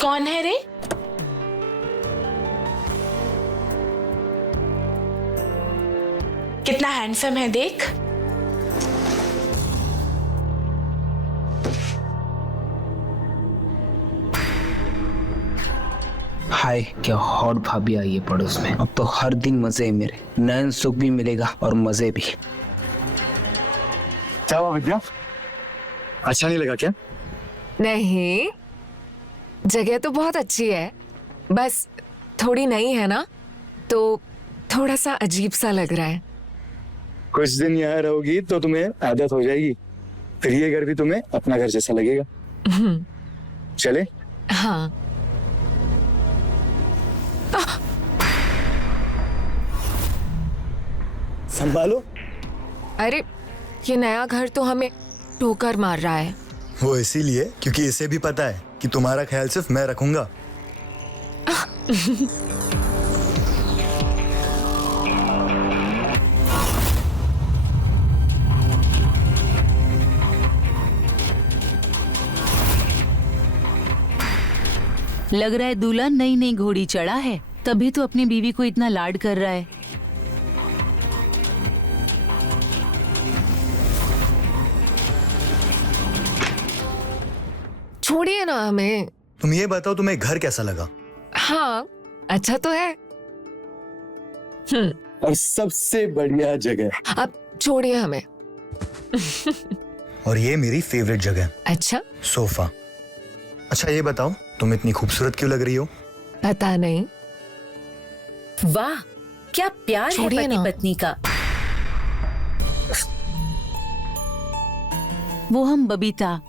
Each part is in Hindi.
कौन है रे? कितना हैंडसम है देख। हाय, क्या हॉट भाभी आई है पड़ोस में। अब तो हर दिन मजे है मेरे, नयन सुख भी मिलेगा और मजे भी। क्या हुआ विद्या, अच्छा नहीं लगा क्या? नहीं, जगह तो बहुत अच्छी है, बस थोड़ी नई है ना, तो थोड़ा सा अजीब सा लग रहा है। कुछ दिन यहाँ रहोगी तो तुम्हें आदत हो जाएगी, फिर ये घर भी तुम्हें अपना घर जैसा लगेगा। चले? हाँ। संभालो। अरे, ये नया घर तो हमें ठोकर मार रहा है। वो इसीलिए क्योंकि इसे भी पता है कि तुम्हारा ख्याल सिर्फ मैं रखूंगा। लग रहा है दूल्हा नई नई घोड़ी चढ़ा है, तभी तो अपनी बीवी को इतना लाड कर रहा है। छोड़िए ना हमें। तुम ये बताओ तुम्हें घर कैसा लगा? हाँ, अच्छा तो है। और सबसे बढ़िया जगह। अब छोड़िए हमें। और ये मेरी फेवरेट जगह, अच्छा, सोफा। अच्छा ये बताओ, तुम इतनी खूबसूरत क्यों लग रही हो? पता नहीं। वाह, क्या प्यार है छोड़िए पति ना। पत्नी का। वो हम बबीता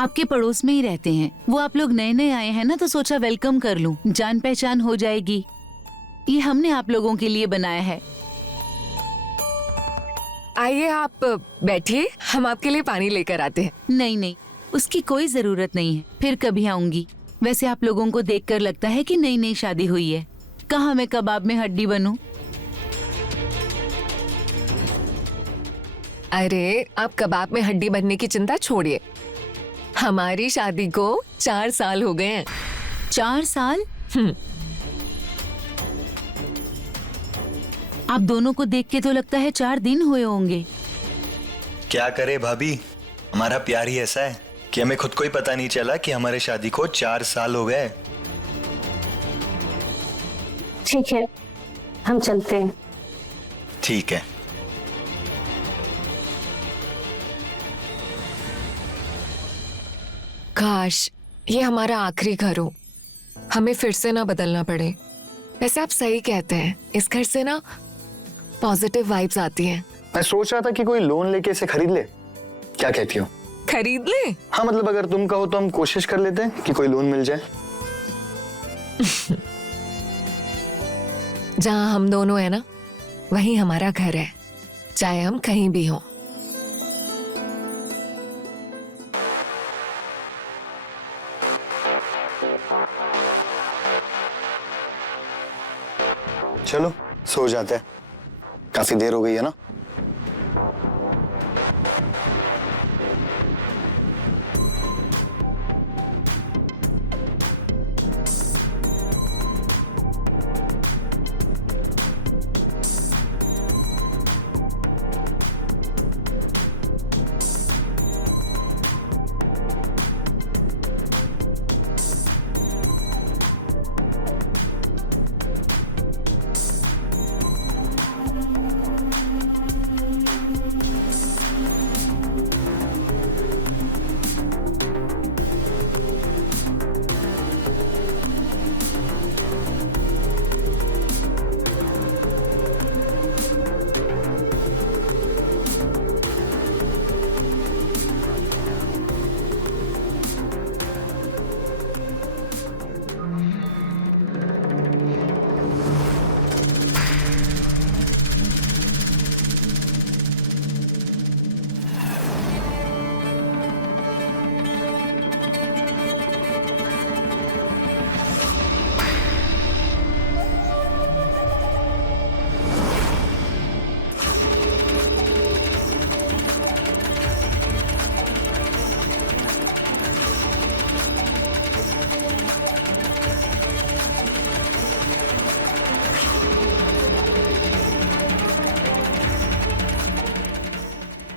आपके पड़ोस में ही रहते हैं। वो आप लोग नए नए आए हैं ना, तो सोचा वेलकम कर लूं, जान पहचान हो जाएगी। ये हमने आप लोगों के लिए बनाया है। आइए आप बैठिए, हम आपके लिए पानी लेकर आते हैं। नहीं नहीं, उसकी कोई जरूरत नहीं है, फिर कभी आऊंगी। वैसे आप लोगों को देखकर लगता है कि नई नई शादी हुई है। कहाँ मैं कबाब में हड्डी बनूं? अरे, आप कबाब में हड्डी बनने की चिंता छोड़िए। हमारी शादी को 4 साल हो गए हैं। 4 साल? आप दोनों को देख के तो लगता है 4 दिन हुए होंगे। क्या करे भाभी, हमारा प्यार ही ऐसा है कि हमें खुद को ही पता नहीं चला कि हमारे शादी को 4 साल हो गए। ठीक है, हम चलते हैं। ठीक है। काश ये हमारा आखिरी घर हो, हमें फिर से ना बदलना पड़े। वैसे आप सही कहते हैं, इस घर से ना पॉजिटिव वाइब्स आती हैं। मैं सोच रहा था कि कोई लोन लेके इसे खरीद ले, क्या कहती हो? खरीद ले? हाँ मतलब अगर तुम कहो तो हम कोशिश कर लेते हैं कि कोई लोन मिल जाए। जहाँ हम दोनों है ना, वहीं हमारा घर है, चाहे हम कहीं भी हों। चलो सो जाते हैं, काफी देर हो गई है ना।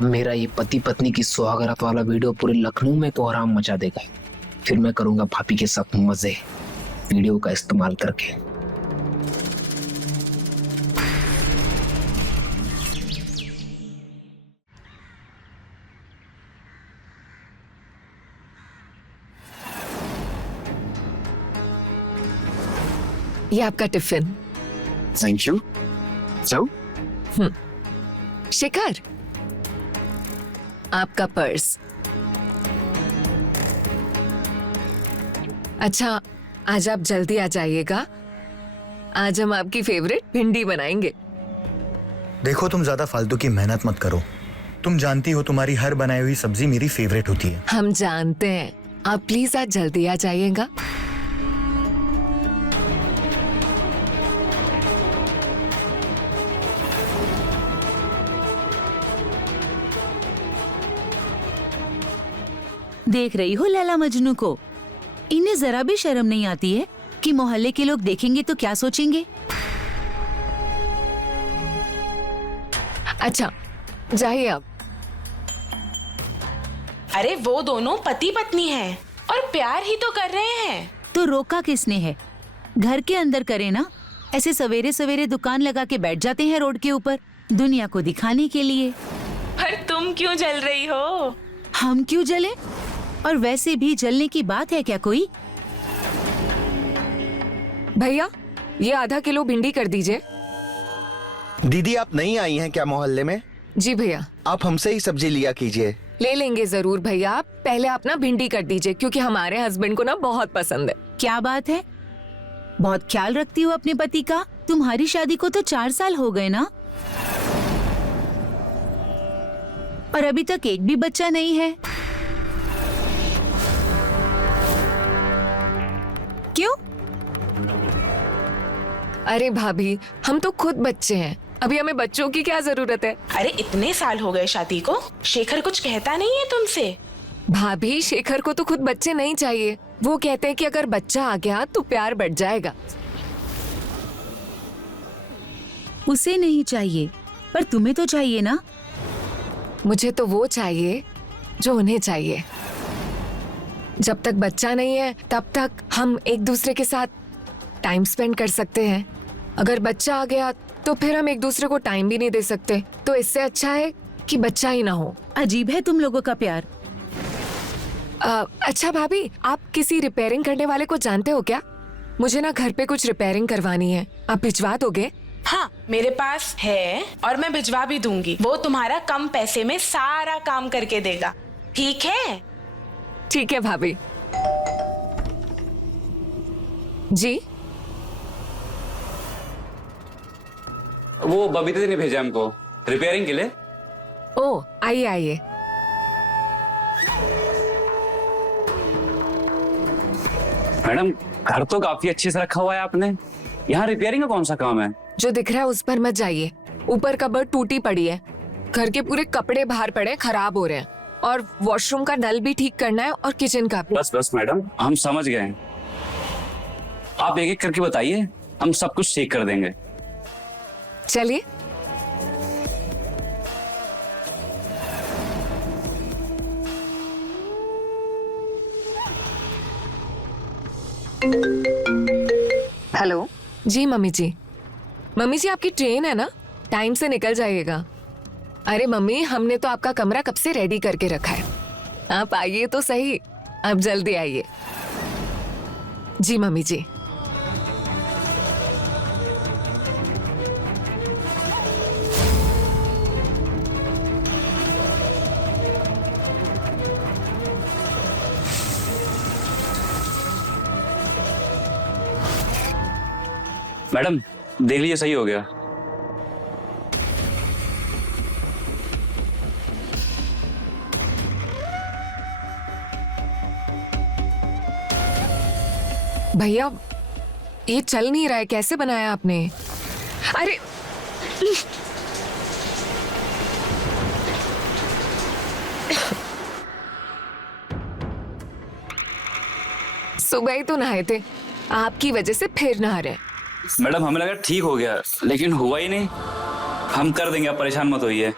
मेरा ये पति पत्नी की सुहागरात वाला वीडियो पूरे लखनऊ में तो आराम मचा देगा। फिर मैं करूंगा भाभी के साथ मजे वीडियो का इस्तेमाल करके। ये आपका टिफिन। Thank you. जाओ। शिखर, आपका पर्स। अच्छा, आज आप जल्दी आ जाइएगा। आज हम आपकी फेवरेट भिंडी बनाएंगे। देखो, तुम ज्यादा फालतू की मेहनत मत करो। तुम जानती हो तुम्हारी हर बनाई हुई सब्जी मेरी फेवरेट होती है। हम जानते हैं, आप प्लीज आज जल्दी आ जाइएगा। देख रही हो लैला मजनू को? इन्हें जरा भी शर्म नहीं आती है कि मोहल्ले के लोग देखेंगे तो क्या सोचेंगे। अच्छा, जाइए आप। अरे वो दोनों पति पत्नी हैं और प्यार ही तो कर रहे हैं। तो रोका किसने है? घर के अंदर करे ना। ऐसे सवेरे सवेरे दुकान लगा के बैठ जाते हैं रोड के ऊपर, दुनिया को दिखाने के लिए। पर तुम क्यों जल रही हो? हम क्यों जले? और वैसे भी जलने की बात है क्या कोई? भैया, ये आधा किलो भिंडी कर दीजिए। दीदी, आप नई आई हैं क्या मोहल्ले में? जी भैया। आप हमसे ही सब्जी लिया कीजिए। ले लेंगे जरूर भैया। आप पहले आप ना भिंडी कर दीजिए, क्योंकि हमारे हस्बैंड को ना बहुत पसंद है। क्या बात है? बहुत ख्याल रखती हो अपने पति का। तुम्हारी शादी को तो 4 साल हो गए ना, और अभी तक एक भी बच्चा नहीं है। क्यों? अरे भाभी, हम तो खुद बच्चे हैं, अभी हमें बच्चों की क्या जरूरत है? अरे इतने साल हो गए शादी को, शेखर कुछ कहता नहीं है तुमसे? भाभी, शेखर को तो खुद बच्चे नहीं चाहिए। वो कहते हैं कि अगर बच्चा आ गया तो प्यार बढ़ जाएगा। उसे नहीं चाहिए, पर तुम्हें तो चाहिए ना। मुझे तो वो चाहिए जो उन्हें चाहिए। जब तक बच्चा नहीं है तब तक हम एक दूसरे के साथ टाइम स्पेंड कर सकते हैं। अगर बच्चा आ गया तो फिर हम एक दूसरे को टाइम भी नहीं दे सकते। तो इससे अच्छा है कि बच्चा ही ना हो। अजीब है तुम लोगों का प्यार। अच्छा भाभी, आप किसी रिपेयरिंग करने वाले को जानते हो क्या? मुझे ना घर पे कुछ रिपेयरिंग करवानी है, आप भिजवा दोगे? हाँ, मेरे पास है और मैं भिजवा भी दूंगी। वो तुम्हारा कम पैसे में सारा काम करके देगा। ठीक है? ठीक है भाभी जी। वो बबीता ने भेजा हमको रिपेयरिंग के लिए। ओ, आइए आइए। मैडम, घर तो काफी अच्छे से रखा हुआ है आपने, यहाँ रिपेयरिंग का कौन सा काम है? जो दिख रहा है उस पर मत जाइए। ऊपर कबर्ड टूटी पड़ी है, घर के पूरे कपड़े बाहर पड़े खराब हो रहे हैं, और वॉशरूम का नल भी ठीक करना है और किचन का भी। बस बस मैडम, हम समझ गए हैं। आप एक एक करके बताइए, हम सब कुछ ठीक कर देंगे। चलिए। हेलो जी मम्मी जी। मम्मी जी, आपकी ट्रेन है ना, टाइम से निकल जाइएगा। अरे मम्मी, हमने तो आपका कमरा कब से रेडी करके रखा है, आप आइए तो सही। आप जल्दी आइए। जी मम्मी जी। मैडम, देख लीजिए, सही हो गया। भैया, ये चल नहीं रहा है, कैसे बनाया आपने? अरे सुबह ही तो नहाए थे, आपकी वजह से फिर नहा रहे। मैडम, हमें लगा ठीक हो गया, लेकिन हुआ ही नहीं। हम कर देंगे, आप परेशान मत होइए।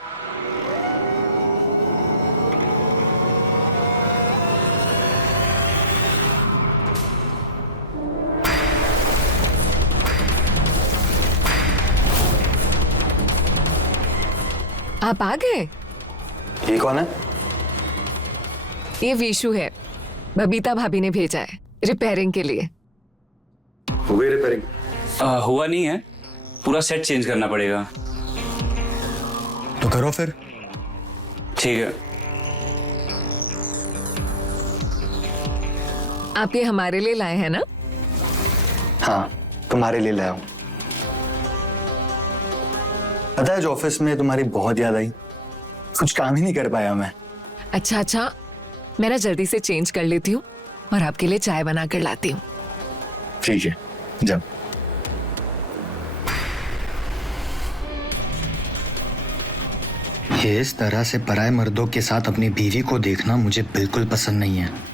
आप आ गए? ये कौन है? ये विशु है, बबीता भाभी ने भेजा है रिपेयरिंग के लिए। हो गई रिपेयरिंग? हुआ नहीं है, पूरा सेट चेंज करना पड़ेगा। तो करो फिर। ठीक है। आप ये हमारे लिए लाए हैं ना? हाँ, तुम्हारे लिए लाया हूँ। पता है, जो ऑफिस में तुम्हारी बहुत याद आई, कुछ काम ही नहीं कर पाया मैं। अच्छा, मैं ना जल्दी से चेंज कर लेती हूँ और आपके लिए चाय बना कर लाती हूँ। ठीक है, जब। ये इस तरह से पराये मर्दों के साथ अपनी बीवी को देखना मुझे बिल्कुल पसंद नहीं है।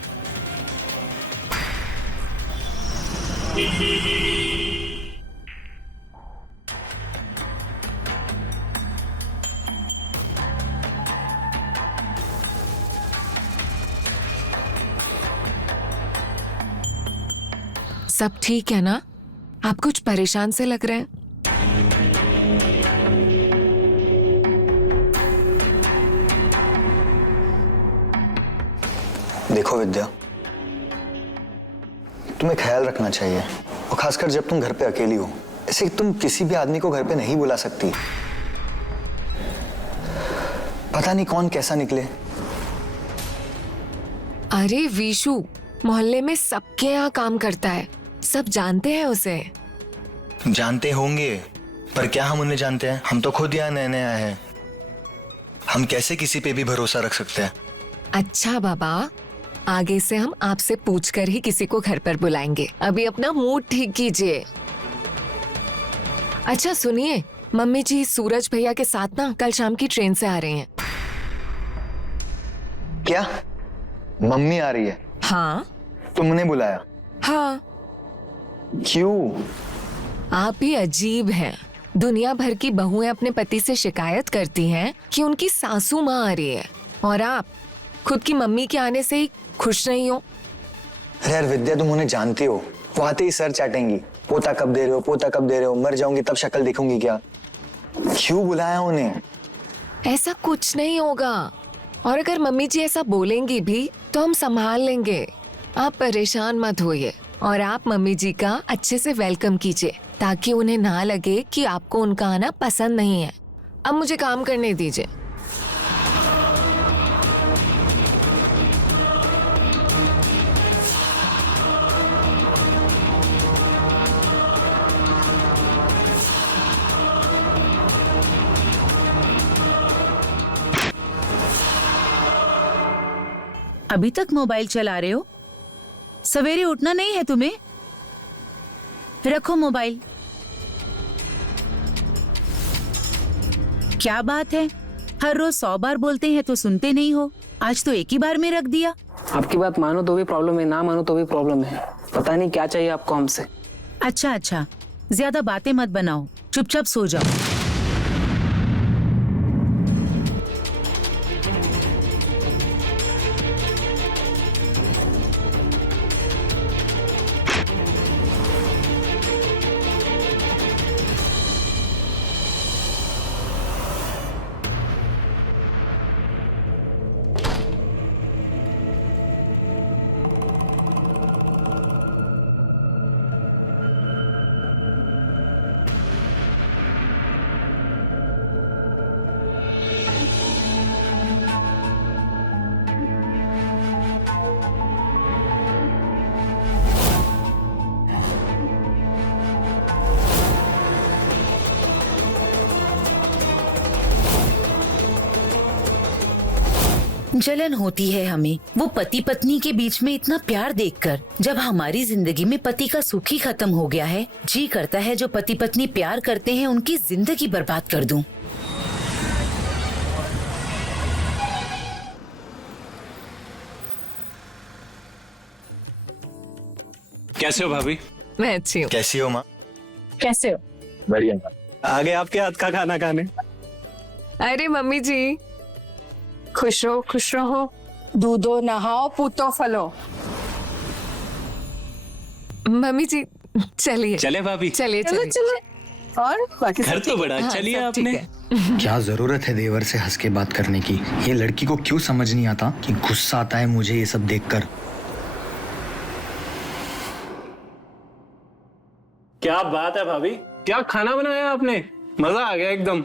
सब ठीक है ना? आप कुछ परेशान से लग रहे हैं। देखो विद्या, तुम्हें ख्याल रखना चाहिए, और खासकर जब तुम घर पे अकेली हो। ऐसे तुम किसी भी आदमी को घर पे नहीं बुला सकती। पता नहीं कौन कैसा निकले। अरे विशु मोहल्ले में सबके यहाँ काम करता है, सब जानते हैं उसे। जानते होंगे, पर क्या हम उन्हें जानते हैं? हम तो खुद यहाँ नए नए आए हैं। हम कैसे किसी पे भी भरोसा रख सकते हैं? अच्छा बाबा, आगे से हम आपसे पूछकर ही किसी को घर पर बुलाएंगे। अभी अपना मूड ठीक कीजिए। अच्छा सुनिए, मम्मी जी सूरज भैया के साथ ना कल शाम की ट्रेन से आ रहे हैं। क्या? मम्मी आ रही है? हाँ। तुमने बुलाया? हाँ। क्यों? आप ही अजीब हैं। दुनिया भर की बहुएं अपने पति से शिकायत करती हैं कि उनकी सासू माँ आ रही है, और आप खुद की मम्मी के आने से ही खुश नहीं हो। अरे यार विद्या, तुम उन्हें जानती हो, वो आते ही सर चाटेंगी। पोता कब दे रहे हो, पोता कब दे रहे हो, मर जाऊंगी तब शक्ल दिखूंगी क्या? क्यों बुलाया उन्हें? ऐसा कुछ नहीं होगा, और अगर मम्मी जी ऐसा बोलेंगी भी तो हम संभाल लेंगे। आप परेशान मत होइए, और आप मम्मी जी का अच्छे से वेलकम कीजिए, ताकि उन्हें ना लगे कि आपको उनका आना पसंद नहीं है। अब मुझे काम करने दीजिए। अभी तक मोबाइल चला रहे हो? सवेरे उठना नहीं है तुम्हें? रखो मोबाइल। क्या बात है, हर रोज 100 बार बोलते हैं तो सुनते नहीं हो। आज तो एक ही बार में रख दिया। आपकी बात मानो तो भी प्रॉब्लम है, ना मानो तो भी प्रॉब्लम है। पता नहीं क्या चाहिए आपको हमसे। अच्छा, ज्यादा बातें मत बनाओ, चुपचाप सो जाओ। जलन होती है हमें वो पति पत्नी के बीच में इतना प्यार देखकर। जब हमारी जिंदगी में पति का सुख ही खत्म हो गया है, जी करता है जो पति पत्नी प्यार करते हैं उनकी जिंदगी बर्बाद कर दूं। कैसे हो भाभी? मैं अच्छी हूँ। कैसी हो माँ? कैसे हो? बढ़िया। आ गए आपके हाथ का खाना खाने। अरे मम्मी जी, खुश रहो, दूधो नहाओ, पूतो फलो। मम्मी जी चलिए। चले भाभी? चलिए चलो चलिए। चलो और बाकी घर तो बड़ा अच्छा लिया आपने। क्या जरूरत है देवर से हंस के बात करने की? ये लड़की को क्यों समझ नहीं आता कि गुस्सा आता है मुझे ये सब देखकर। क्या बात है भाभी, क्या खाना बनाया आपने, मजा आ गया एकदम।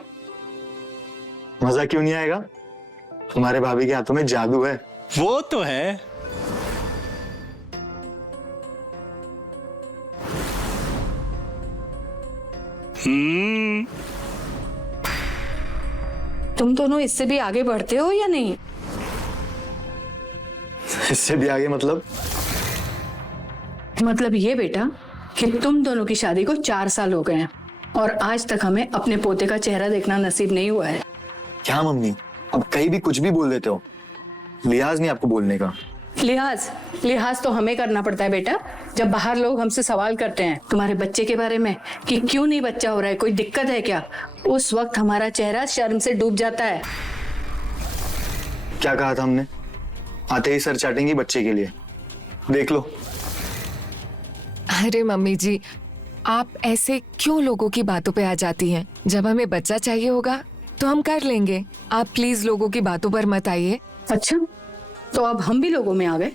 मजा क्यों नहीं आएगा? हमारे भाभी के हाथों में जादू है। वो तो है। तुम दोनों इससे भी आगे बढ़ते हो या नहीं? इससे भी आगे मतलब ये बेटा कि तुम दोनों की शादी को 4 साल हो गए हैं और आज तक हमें अपने पोते का चेहरा देखना नसीब नहीं हुआ है। क्या मम्मी, अब कहीं भी कुछ भी बोल देते हो, लिहाज नहीं आपको बोलने का। लिहाज तो हमें करना पड़ता है बेटा, जब बाहर लोग हमसे सवाल करते हैं तुम्हारे बच्चे के बारे में कि क्यों नहीं बच्चा हो रहा है, कोई दिक्कत है क्या, उस वक्त हमारा चेहरा शर्म से डूब जाता है। क्या कहा था हमने? आते ही सर चाटेंगी बच्चे के लिए, देख लो। अरे मम्मी जी, आप ऐसे क्यों लोगों की बातों पे आ जाती हैं? जब हमें बच्चा चाहिए होगा तो हम कर लेंगे। आप प्लीज लोगों की बातों पर मत आइए। अच्छा, तो अब हम भी लोगों में आ गए?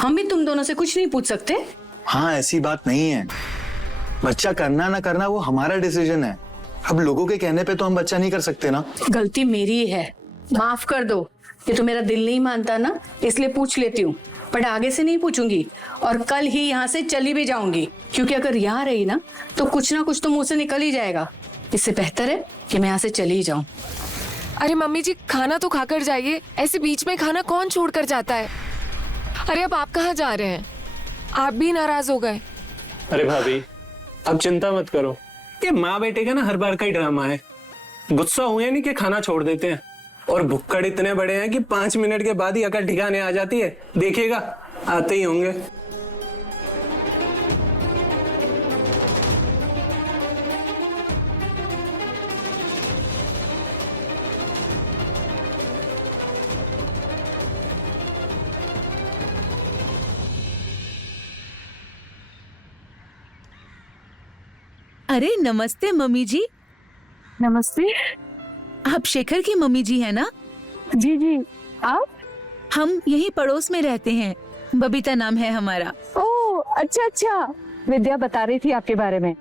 हम भी तुम दोनों से कुछ नहीं पूछ सकते? हाँ, ऐसी बात नहीं है। बच्चा करना ना करना वो हमारा डिसीजन है। अब लोगों के कहने पे तो हम बच्चा नहीं कर सकते ना। गलती मेरी है, माफ कर दो। ये तो मेरा दिल नहीं मानता ना, इसलिए पूछ लेती हूँ, बट आगे से नहीं पूछूंगी और कल ही यहाँ से चली भी जाऊंगी, क्योंकि अगर यहाँ रही ना तो कुछ ना कुछ तो मुंह से निकल ही जाएगा। इससे बेहतर है कि मैं यहाँ से चली ही जाऊं। अरे मम्मी जी, खाना तो खाकर जाइए, ऐसे बीच में खाना कौन छोड़ कर जाता है? अरे अब आप कहाँ जा रहे हैं? आप भी नाराज हो गए। अरे भाभी, अब चिंता मत करो, ये माँ बेटे का ना हर बार का ही ड्रामा है। गुस्सा हुए नहीं कि खाना छोड़ देते हैं, और भुक्कड़ इतने बड़े हैं कि 5 मिनट के बाद ही अकल ठिकाने आ जाती है। देखिएगा, आते ही होंगे। अरे नमस्ते मम्मी जी। नमस्ते। आप शेखर की मम्मी जी है ना? जी जी, आप? हम यही पड़ोस में रहते हैं, बबीता नाम है हमारा। ओह अच्छा अच्छा, विद्या बता रही थी आपके बारे में।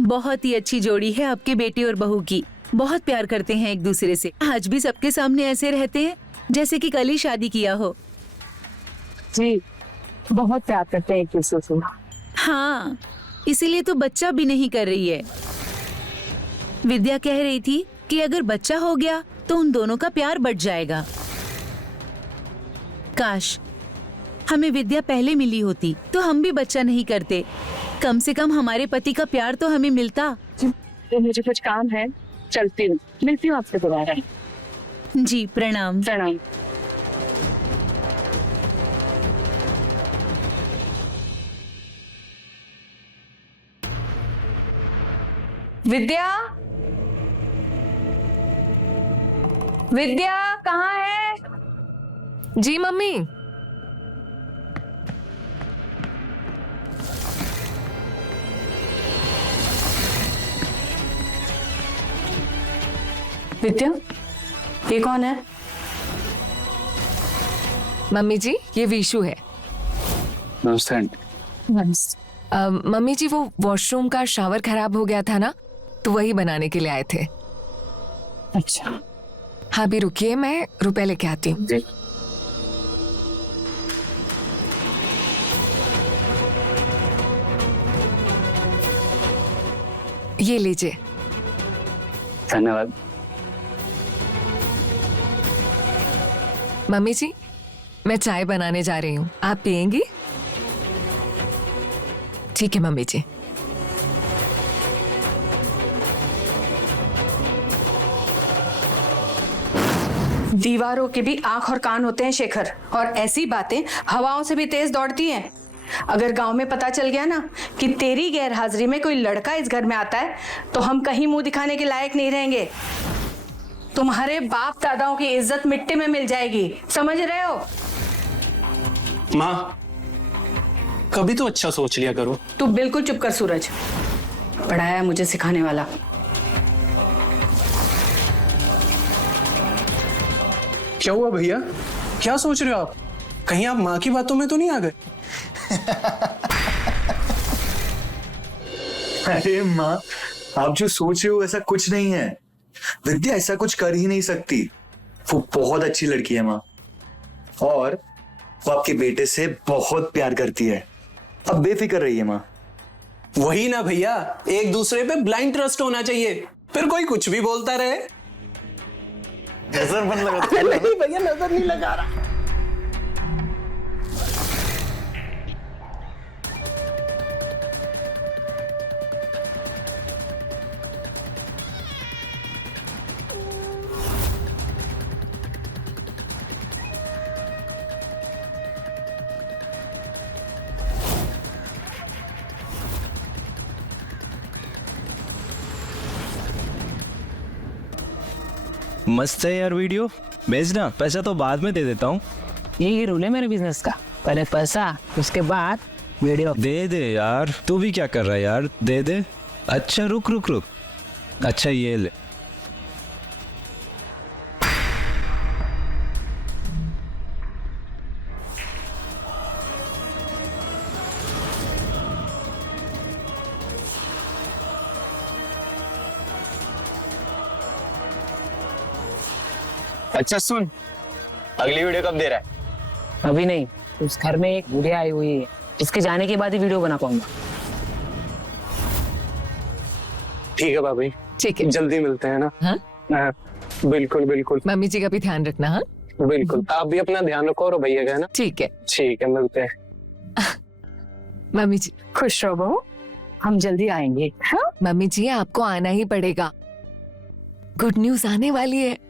बहुत ही अच्छी जोड़ी है आपके बेटे और बहू की, बहुत प्यार करते हैं एक दूसरे से। आज भी सबके सामने ऐसे रहते हैं जैसे कि कल ही शादी किया हो। जी, बहुत प्यार करते हैं एक दूसरे से। हाँ, इसीलिए तो बच्चा भी नहीं कर रही है। विद्या कह रही थी कि अगर बच्चा हो गया तो उन दोनों का प्यार बढ़ जाएगा। काश हमें विद्या पहले मिली होती तो हम भी बच्चा नहीं करते, कम से कम हमारे पति का प्यार तो हमें मिलता। तो मुझे कुछ काम है, चलती हूँ, मिलती हूँ आपसे दोबारा। जी प्रणाम। प्रणाम। विद्या, विद्या कहाँ है? जी मम्मी। विद्या, ये कौन है? मम्मी जी, ये विशु है। नमस्ते। मम्मी जी, वो वॉशरूम का शावर खराब हो गया था ना, तो वही बनाने के लिए आए थे। अच्छा, हाँ भी रुकिए, मैं रुपए लेके आती हूँ। ये लीजिए। धन्यवाद। मम्मी जी, मैं चाय बनाने जा रही हूँ, आप पियेंगी? ठीक है मम्मी जी। दीवारों के भी आंख और कान होते हैं शेखर, और ऐसी बातें हवाओं से भी तेज दौड़ती हैं। अगर गांव में पता चल गया ना कि तेरी गैर हाजिरी में कोई लड़का इस घर में आता है तो हम कहीं मुंह दिखाने के लायक नहीं रहेंगे। तुम्हारे बाप दादाओं की इज्जत मिट्टी में मिल जाएगी, समझ रहे हो? माँ, कभी तो अच्छा सोच लिया करो। तू बिल्कुल चुप कर सूरज। पढ़ाया मुझे सिखाने वाला। क्या हुआ भैया, क्या सोच रहे हो आप? कहीं आप माँ की बातों में तो नहीं आ गए? अरे माँ, आप जो सोच रहे हो ऐसा कुछ नहीं है। विद्या ऐसा कुछ कर ही नहीं सकती। वो बहुत अच्छी लड़की है माँ, और वो आपके बेटे से बहुत प्यार करती है। अब बेफिक्र रहिए माँ। वही ना भैया, एक दूसरे पे ब्लाइंड ट्रस्ट होना चाहिए, फिर कोई कुछ भी बोलता रहे। नजर बंद लगा। नहीं भैया, नजर नहीं लगा रहा। मस्त है यार वीडियो, भेजना। पैसा तो बाद में दे देता हूँ। यही रूल है मेरे बिजनेस का, पहले पैसा उसके बाद वीडियो। दे दे यार, तू भी क्या कर रहा है यार, दे दे। अच्छा रुक रुक रुक, अच्छा ये ले। अच्छा सुन, अगली वीडियो कब दे रहा है? अभी नहीं, उस घर में एक बुढ़िया आई हुई है, इसके जाने के बाद ही वीडियो बना पाऊंगा। ठीक है भाभी, ठीक है, जल्दी मिलते हैं ना। हाँ? हाँ, बिल्कुल बिल्कुल। मम्मी जी का भी ध्यान रखना। हाँ बिल्कुल, आप भी अपना ध्यान रखो और भैया का ना। ठीक है। ठीक है, मिलते हैं। मम्मी जी खुश रहो बहू, हम जल्दी आएंगे। हाँ? मम्मी जी आपको आना ही पड़ेगा, गुड न्यूज आने वाली है।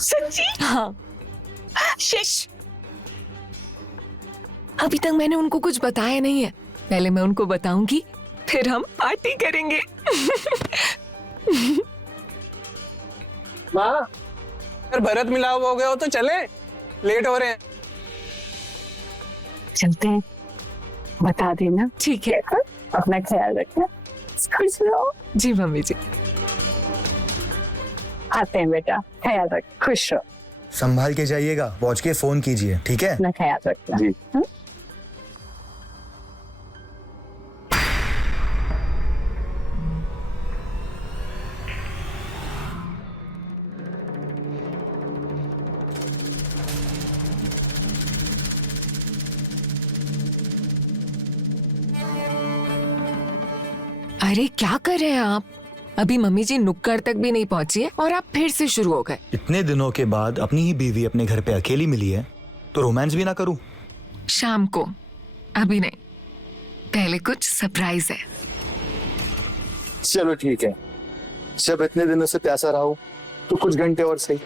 सच्ची? हाँ, शिश। अभी तक मैंने उनको कुछ बताया नहीं है, पहले मैं उनको बताऊंगी, फिर हम पार्टी करेंगे। माँ, अगर भरत मिलाप हो गया हो तो चले, लेट हो रहे हैं। चलते हैं, बता देना। ठीक है, अपना ख्याल रखना, खुश रहो। जी मम्मी जी। आते हैं बेटा, ख्याल रख, खुश रहो। संभाल के जाइएगा, पहुंच के फोन कीजिए, ठीक है? अपना ख्याल रखना जी। हाँ? अरे क्या कर रहे हैं आप? अभी मम्मी जी नुक्कड़ तक भी नहीं पहुंची है और आप फिर से शुरू हो गए। इतने दिनों के बाद अपनी ही बीवी अपने घर पे अकेली मिली है, तो रोमांस भी ना करूं? शाम को, अभी नहीं, पहले कुछ सरप्राइज है। चलो ठीक है, जब इतने दिनों से प्यासा रहा हूं तो कुछ घंटे और सही।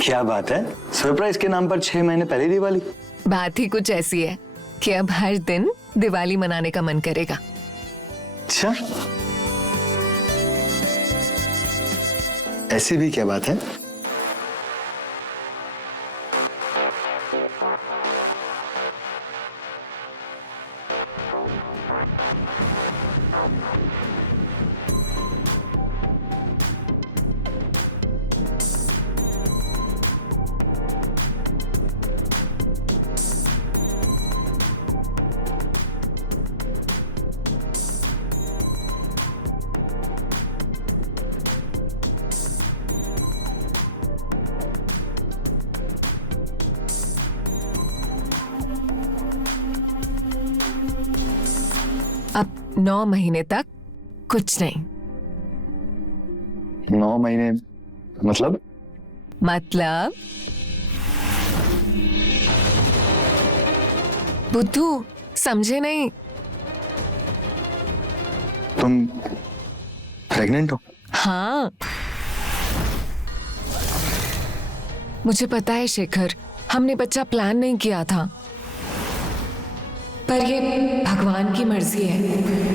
क्या बात है, सरप्राइज के नाम पर 6 महीने पहले दिवाली। बात ही कुछ ऐसी है कि अब हर दिन दिवाली मनाने का मन करेगा। अच्छा, ऐसी भी क्या बात है? अब 9 महीने तक कुछ नहीं। 9 महीने मतलब? मतलब बुद्धू समझे नहीं। तुम प्रेग्नेंट हो? हाँ, मुझे पता है शेखर, हमने बच्चा प्लान नहीं किया था, पर ये भगवान की मर्जी है।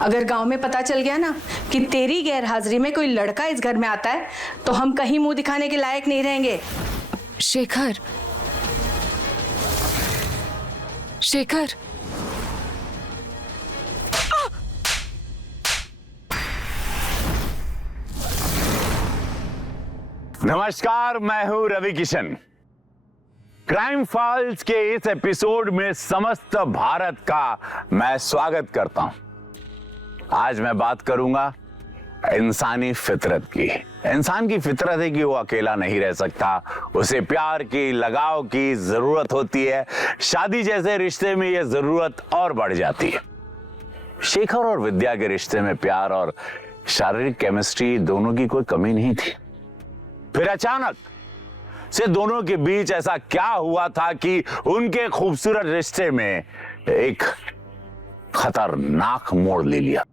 अगर गांव में पता चल गया ना कि तेरी गैर हाजिरी में कोई लड़का इस घर में आता है तो हम कहीं मुंह दिखाने के लायक नहीं रहेंगे। शेखर, शेखर, नमस्कार, मैं हूं रवि किशन। क्राइम फाइल्स के इस एपिसोड में समस्त भारत का मैं स्वागत करता हूं। आज मैं बात करूंगा इंसानी फितरत की। इंसान की फितरत है कि वो अकेला नहीं रह सकता, उसे प्यार की, लगाव की जरूरत होती है। शादी जैसे रिश्ते में यह जरूरत और बढ़ जाती है। शेखर और विद्या के रिश्ते में प्यार और शारीरिक केमिस्ट्री दोनों की कोई कमी नहीं थी। फिर अचानक से दोनों के बीच ऐसा क्या हुआ था कि उनके खूबसूरत रिश्ते में एक खतरनाक मोड़ ले लिया।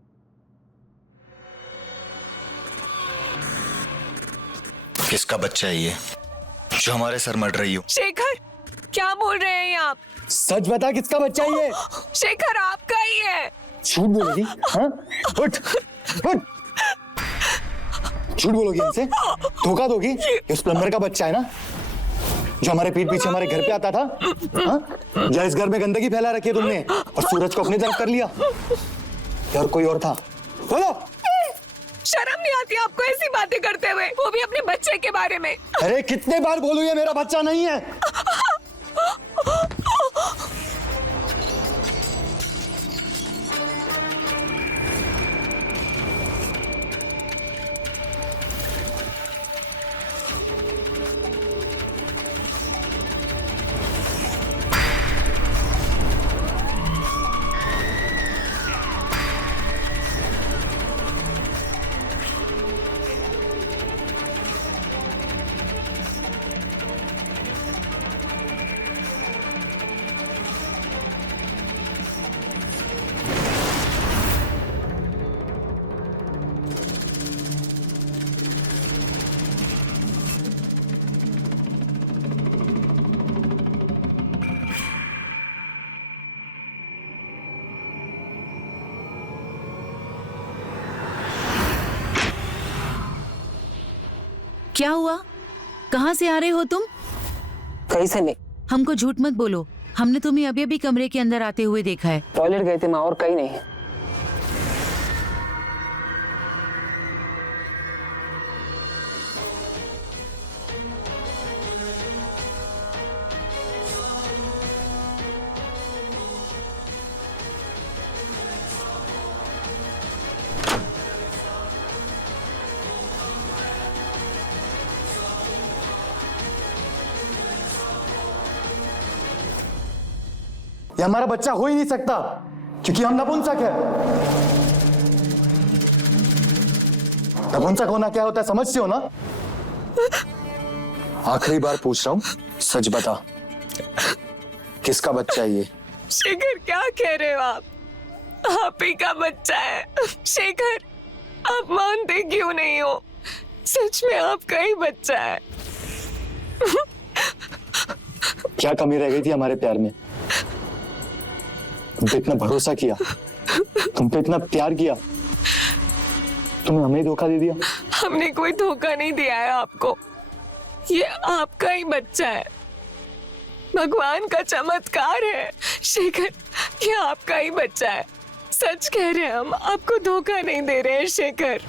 किसका बच्चा है ये जो हमारे सर मर रही हो? शेखर, क्या बोल रहे हैं आप? सच बता, किसका बच्चा है ये? शेखर, आपका ही है। झूठ बोलोगी? हाँ? उठ, उठ। झूठ बोलोगी इनसे? धोखा दोगी? इस प्लम्बर का बच्चा है ना, जो हमारे पीठ पीछे हमारे घर पे आता था? हाँ? या इस घर में गंदगी फैला रखी है तुमने और सूरज को अपनी तरफ कर लिया? या और कोई और था? बोलो। शर्म नहीं आती आपको ऐसी बातें करते हुए, वो भी अपने बच्चे के बारे में? अरे कितने बार बोलूं, ये मेरा बच्चा नहीं है। क्या हुआ? कहाँ से आ रहे हो तुम? कहीं से नहीं। हमको झूठ मत बोलो, हमने तुम्हें अभी अभी कमरे के अंदर आते हुए देखा है। टॉयलेट गए थे माँ, और कहीं नहीं। ये हमारा बच्चा हो ही नहीं सकता क्योंकि हम नपुंसक है। नपुंसक होना क्या होता है समझते हो ना? आखिरी बार पूछ रहा हूं, सच बता, किसका बच्चा है ये? शेखर, क्या कह रहे हो आप? आप ही का बच्चा है। शेखर, आप मानते क्यों नहीं हो? सच में आपका ही बच्चा है। क्या कमी रह गई थी हमारे प्यार में? तुम पे इतना भरोसा किया, तुम पे इतना प्यार किया, तुमने हमें धोखा दे दिया। हमने कोई धोखा नहीं दिया है आपको, ये आपका ही बच्चा है। भगवान का चमत्कार है शेखर, ये आपका ही बच्चा है। सच कह रहे हैं हम, आपको धोखा नहीं दे रहे हैं शेखर।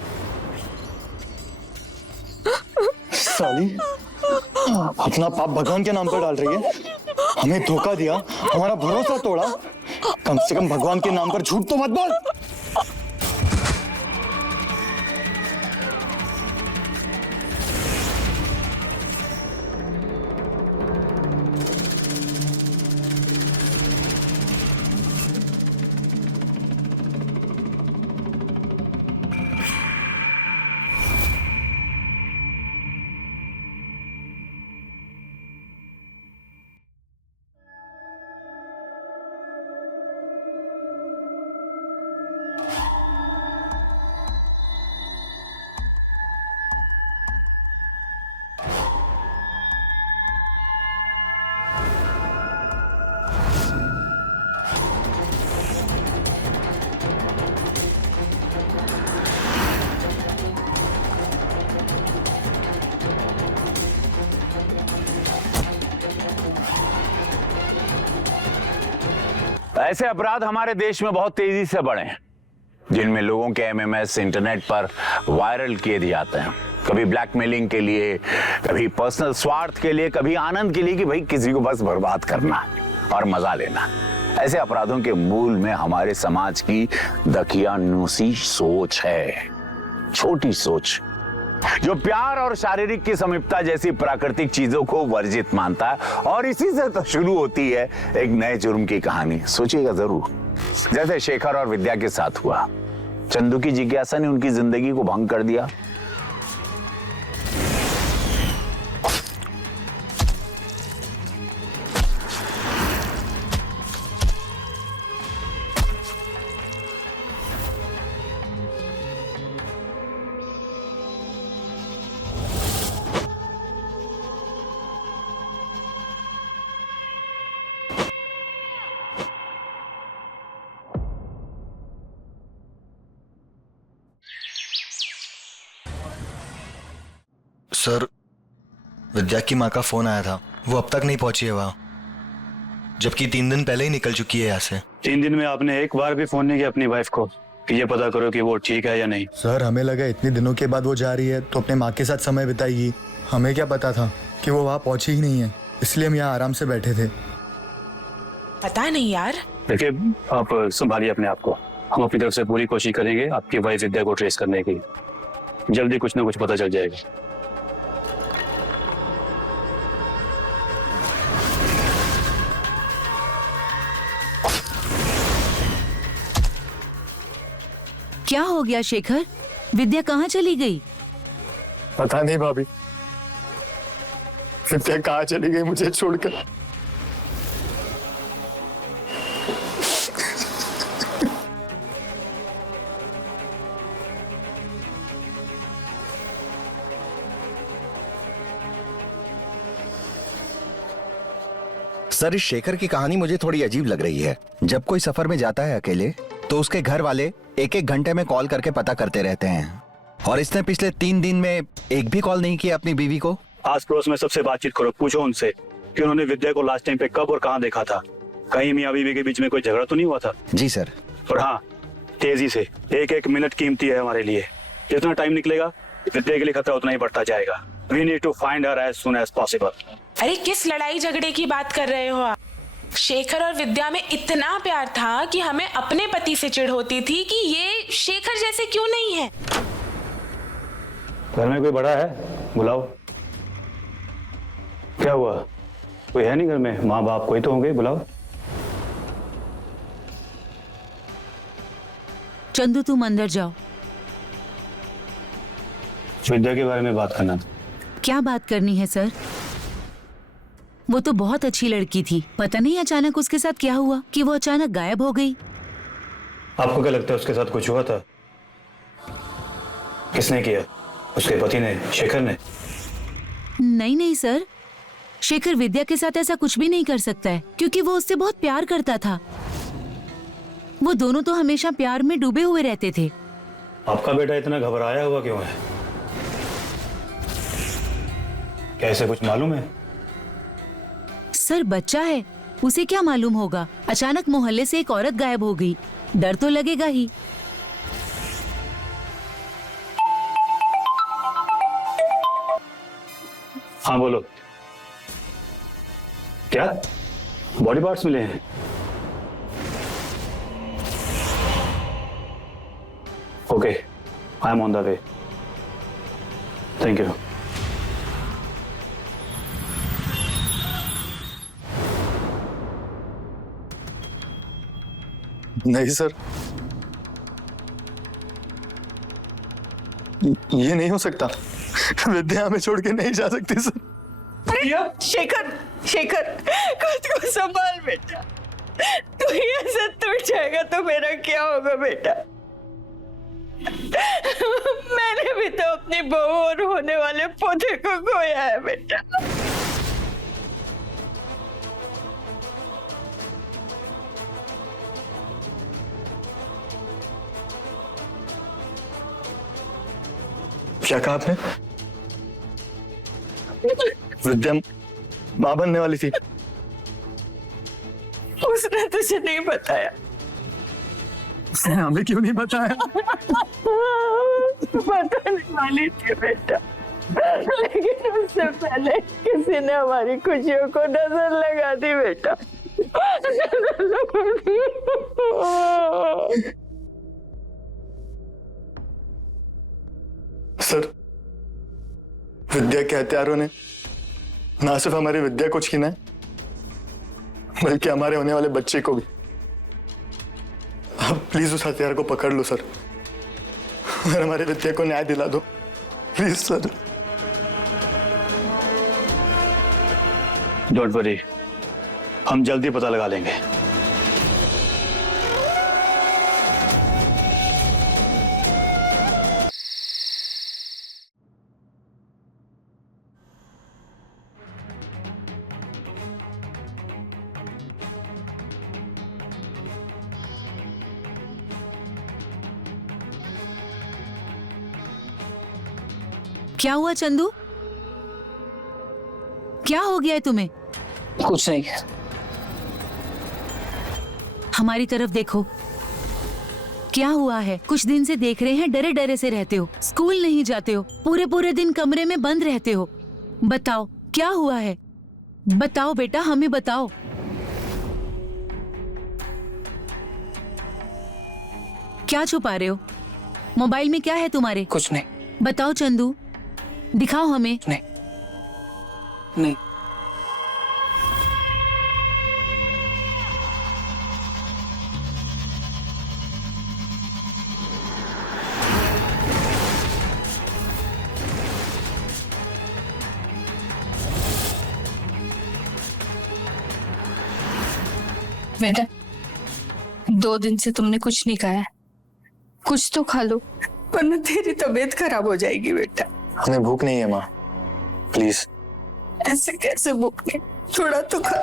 साली, अपना पाप भगवान के नाम पर डाल रही है। हमें धोखा दिया, हमारा भरोसा तोड़ा, कम से कम भगवान के नाम पर झूठ तो मत बोल। ऐसे अपराध हमारे देश में बहुत तेजी से बढ़े हैं, जिनमें लोगों के एमएमएस इंटरनेट पर वायरल किए जाते हैं। कभी ब्लैकमेलिंग के लिए, कभी पर्सनल स्वार्थ के लिए, कभी आनंद के लिए कि भाई किसी को बस बर्बाद करना और मजा लेना। ऐसे अपराधों के मूल में हमारे समाज की दकियानूसी सोच है, छोटी सोच, जो प्यार और शारीरिक की समीपता जैसी प्राकृतिक चीजों को वर्जित मानता है। और इसी से तो शुरू होती है एक नए जुर्म की कहानी। सोचिएगा जरूर, जैसे शेखर और विद्या के साथ हुआ। चंदू की जिज्ञासा ने उनकी जिंदगी को भंग कर दिया। सर, विद्या की माँ का फोन आया था, वो अब तक नहीं पहुंची है वहाँ, जबकि 3 दिन पहले ही निकल चुकी है यहाँ से। 3 दिन में आपने एक बार भी फोन नहीं किया अपनी वाइफ को कि ये पता करो कि वो ठीक है या नहीं? सर, हमें लगा इतने दिनों के बाद वो जा रही है तो अपने माँ के साथ समय बिताएगी। हमें क्या पता था कि वो वहाँ पहुंची ही नहीं है, इसलिए हम यहाँ आराम से बैठे थे। पता नहीं यार। देखिए, आप संभालिए अपने आप को। हम अपनी तरफ से पूरी कोशिश करेंगे आपकी वाइफ विद्या को ट्रेस करने की। जल्दी कुछ ना कुछ पता चल जाएगा। क्या हो गया शेखर? विद्या कहाँ चली गई? पता नहीं भाभी, विद्या कहाँ चली गई मुझे छोड़कर। सर, इस शेखर की कहानी मुझे थोड़ी अजीब लग रही है। जब कोई सफर में जाता है अकेले तो उसके घर वाले 1-1 घंटे में कॉल करके पता करते रहते हैं, और इसने पिछले 3 दिन में एक भी कॉल नहीं किया अपनी बीवी को। आस पड़ोस में सबसे बातचीत करो, पूछो उनसे कि उन्होंने विद्या को लास्ट टाइम पे कब और कहाँ देखा था। कहीं मियाँ बीवी के बीच में कोई झगड़ा तो नहीं हुआ था? जी सर। और हाँ, तेजी से, 1-1 मिनट कीमती है हमारे लिए। जितना टाइम निकलेगा विद्या के लिए खतरा उतना ही बढ़ता जाएगा। We need to find her as soon as possible. अरे किस लड़ाई झगड़े की बात कर रहे हो आप? शेखर और विद्या में इतना प्यार था कि हमें अपने पति से चिढ़ होती थी कि ये शेखर जैसे क्यों नहीं है। घर में कोई बड़ा है? बुलाओ। क्या हुआ? कोई है नहीं घर में? माँ बाप कोई तो होंगे, बुलाओ। चंदू, तुम अंदर जाओ। विद्या के बारे में बात करना था। क्या बात करनी है सर? वो तो बहुत अच्छी लड़की थी। पता नहीं अचानक उसके साथ क्या हुआ कि वो अचानक गायब हो गई। आपको क्या लगता है उसके साथ कुछ हुआ था? किसने किया? उसके पति ने, शेखर ने? नहीं नहीं सर, शेखर विद्या के साथ ऐसा कुछ भी नहीं कर सकता है, क्योंकि वो उससे बहुत प्यार करता था। वो दोनों तो हमेशा प्यार में डूबे हुए रहते थे। आपका बेटा इतना घबराया हुआ क्यों है? क्या ऐसे कुछ मालूम है? सर, बच्चा है, उसे क्या मालूम होगा। अचानक मोहल्ले से एक औरत गायब हो गई, डर तो लगेगा ही। हाँ बोलो। क्या बॉडी पार्ट्स मिले हैं? Okay, I am on the way. Thank you. नहीं सर, ये नहीं हो सकता। विद्या हमें छोड़ के नहीं जा सकती सर। शेखर, शेखर, खुद को संभाल बेटा। तू ये सब टूट जाएगा तो मेरा क्या होगा बेटा? मैंने भी तो अपनी बहू और होने वाले पोते को खोया है बेटा। क्या कहा आपने? विद्या मां बनने वाली थी। उसने तो उसे नहीं बताया? उसने हमें क्यों नहीं बताया? बताने वाली थी बेटा, लेकिन उससे पहले किसी ने हमारी खुशियों को नजर लगा दी बेटा। सर, विद्या के हत्यारों ने ना सिर्फ हमारी विद्या को छीना है, बल्कि हमारे होने वाले बच्चे को भी। आप प्लीज उस हथियार को पकड़ लो सर, और हमारी विद्या को न्याय दिला दो, प्लीज सर। डोंट वरी, हम जल्दी पता लगा लेंगे। क्या हुआ चंदू? क्या हो गया है तुम्हें? कुछ नहीं। हमारी तरफ देखो, क्या हुआ है? कुछ दिन से देख रहे हैं डरे डरे से रहते हो, स्कूल नहीं जाते हो, पूरे पूरे दिन कमरे में बंद रहते हो। बताओ क्या हुआ है? बताओ बेटा, हमें बताओ। क्या छुपा रहे हो? मोबाइल में क्या है तुम्हारे? कुछ नहीं। बताओ चंदू, दिखाओ हमें। नहीं नहीं। बेटा, 2 दिन से तुमने कुछ नहीं खाया, कुछ तो खा लो, वरना तेरी तबीयत खराब हो जाएगी बेटा। हमें भूख नहीं है माँ, प्लीज। ऐसे कैसे भूख नहीं? थोड़ा तो खा।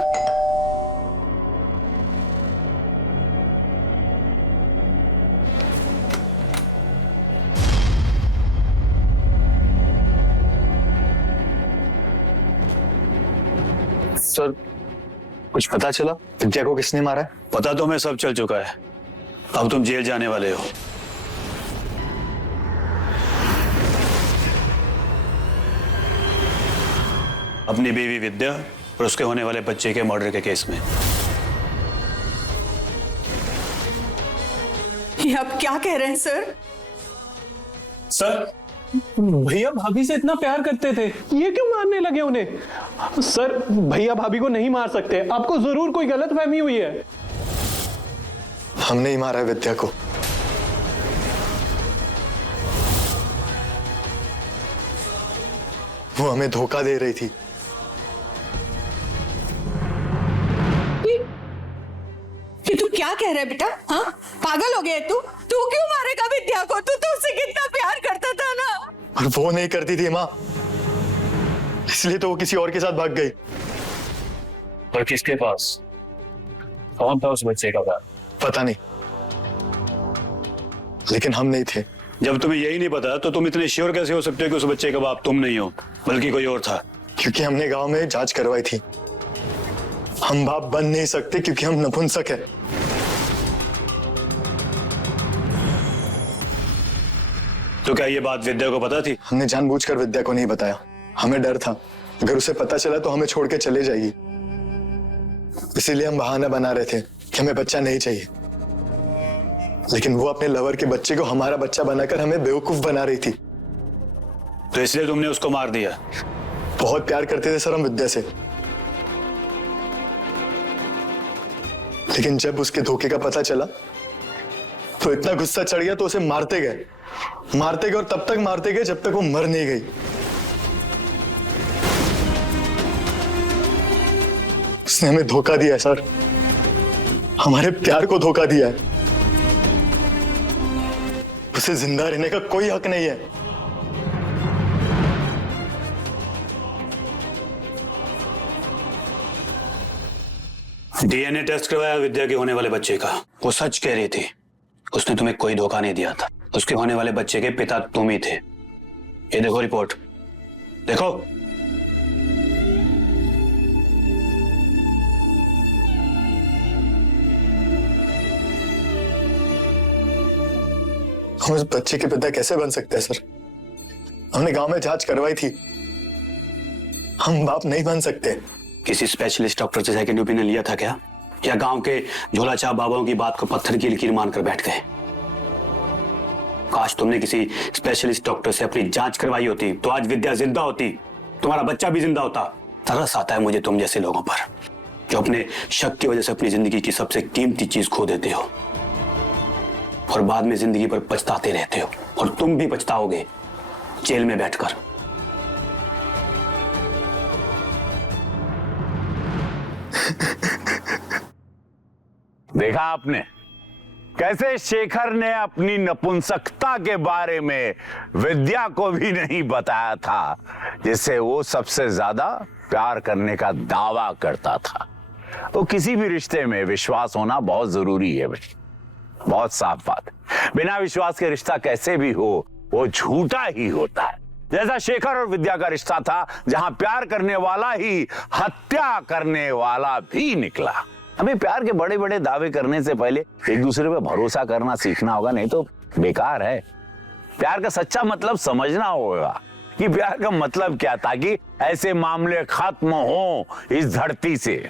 सर, कुछ पता चला विद्या को किसने मारा है? पता तो हमें सब चल चुका है। अब तुम जेल जाने वाले हो। अपनी बीवी विद्या और उसके होने वाले बच्चे के मर्डर के केस में। ये आप क्या कह रहे हैं सर? सर, भैया भाभी से इतना प्यार करते थे, ये क्यों मारने लगे उन्हें? सर, भैया भाभी को नहीं मार सकते, आपको जरूर कोई गलतफहमी हुई है। हमने ही मारा है विद्या को। वो हमें धोखा दे रही थी। ये तू क्या कह रहा है बेटा? हाँ, पागल हो गया तू? तू क्यों मारेगा विद्या को? तू तो उससे कितना प्यार करता था ना। और वो नहीं करती थी माँ, इसलिए तो वो किसी और के साथ भाग गई। और किसके पास? कौन था उस बच्चे का बाप? पता नहीं, लेकिन हम नहीं थे। जब तुम्हें यही नहीं पता तो तुम इतने श्योर कैसे हो सकते हो कि उस बच्चे का बाप तुम नहीं हो बल्कि कोई और था? क्योंकि हमने गांव में जांच करवाई थी। हम बाप बन नहीं सकते क्योंकि हम नपुंसक हैं। तो क्या ये बात विद्या को पता थी? हमने जानबूझकर विद्या को नहीं बताया, हमें डर था अगर उसे पता चला तो हमें छोड़ के चले जाएगी। इसीलिए हम बहाना बना रहे थे कि हमें बच्चा नहीं चाहिए, लेकिन वो अपने लवर के बच्चे को हमारा बच्चा बनाकर हमें बेवकूफ बना रही थी। तो इसलिए तुमने उसको मार दिया? बहुत प्यार करते थे सर हम विद्या से, लेकिन जब उसके धोखे का पता चला तो इतना गुस्सा चढ़ गया तो उसे मारते गए और तब तक मारते गए जब तक वो मर नहीं गई। उसने हमें धोखा दिया है सर, हमारे प्यार को धोखा दिया है। उसे जिंदा रहने का कोई हक नहीं है। डीएनए टेस्ट करवाया विद्या के होने वाले बच्चे का, वो सच कह रही थी। उसने तुम्हें कोई धोखा नहीं दिया था। उसके होने वाले बच्चे के पिता तुम ही थे। ये देखो रिपोर्ट, देखो। हम इस बच्चे के पिता कैसे बन सकते हैं सर? हमने गांव में जांच करवाई थी, हम बाप नहीं बन सकते। किसी स्पेशलिस्ट डॉक्टर से सेकंड ओपिनियन लिया था क्या, या गांव के झोला छाप बाबाओं की बात को पत्थर की लकीर मानकर बैठ गए? काश तुमने किसी स्पेशलिस्ट डॉक्टर से अपनी जांच करवाई होती तो आज विद्या जिंदा होती, तुम्हारा बच्चा भी जिंदा होता। तरस आता है मुझे तुम जैसे लोगों पर, जो अपने शक की वजह से अपनी जिंदगी की सबसे कीमती चीज खो देते हो और बाद में जिंदगी पर पछताते रहते हो। और तुम भी पछताओगे जेल में बैठकर। देखा आपने कैसे शेखर ने अपनी नपुंसकता के बारे में विद्या को भी नहीं बताया था, जिससे वो सबसे ज्यादा प्यार करने का दावा करता था। तो किसी भी रिश्ते में विश्वास होना बहुत जरूरी है भाई, बहुत साफ बात। बिना विश्वास के रिश्ता कैसे भी हो वो झूठा ही होता है। जैसा शेखर और विद्या का रिश्ता था, जहां प्यार करने वाला ही हत्या करने वाला भी निकला। हमें प्यार के बड़े बड़े दावे करने से पहले एक दूसरे पे भरोसा करना सीखना होगा, नहीं तो बेकार है। प्यार का सच्चा मतलब समझना होगा कि प्यार का मतलब क्या, ताकि ऐसे मामले खत्म हो इस धरती से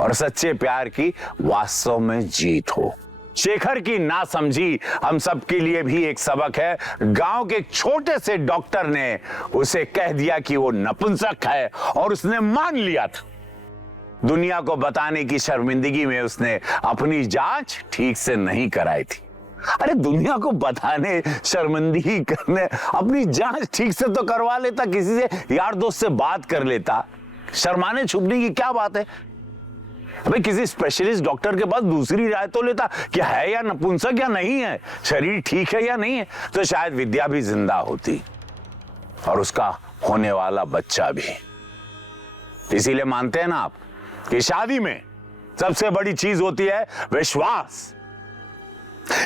और सच्चे प्यार की वास्तव में जीत हो। शेखर की नासमझी हम सबके लिए भी एक सबक है। गांव के एक छोटे से डॉक्टर ने उसे कह दिया कि वो नपुंसक है और उसने मान लिया था। दुनिया को बताने की शर्मिंदगी में उसने अपनी जांच ठीक से नहीं कराई थी। अरे दुनिया को बताने, शर्मिंदगी करने, अपनी जांच ठीक से तो करवा लेता, किसी से यार दोस्त से बात कर लेता। शर्माने छुपने की क्या बात है? अबे किसी स्पेशलिस्ट डॉक्टर के पास दूसरी राय तो लेता कि है या नपुंसक या नहीं है, शरीर ठीक है या नहीं है, तो शायद विद्या भी जिंदा होती और उसका होने वाला बच्चा भी। इसीलिए मानते हैं ना आप कि शादी में सबसे बड़ी चीज होती है विश्वास।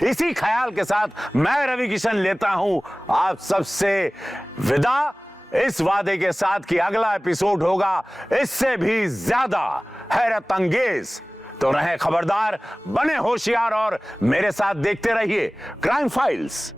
इसी ख्याल के साथ मैं रवि किशन लेता हूं आप सबसे विदा, इस वादे के साथ कि अगला एपिसोड होगा इससे भी ज्यादा हैरत अंगेज। तो रहे खबरदार, बने होशियार और मेरे साथ देखते रहिए क्राइम फाइल्स।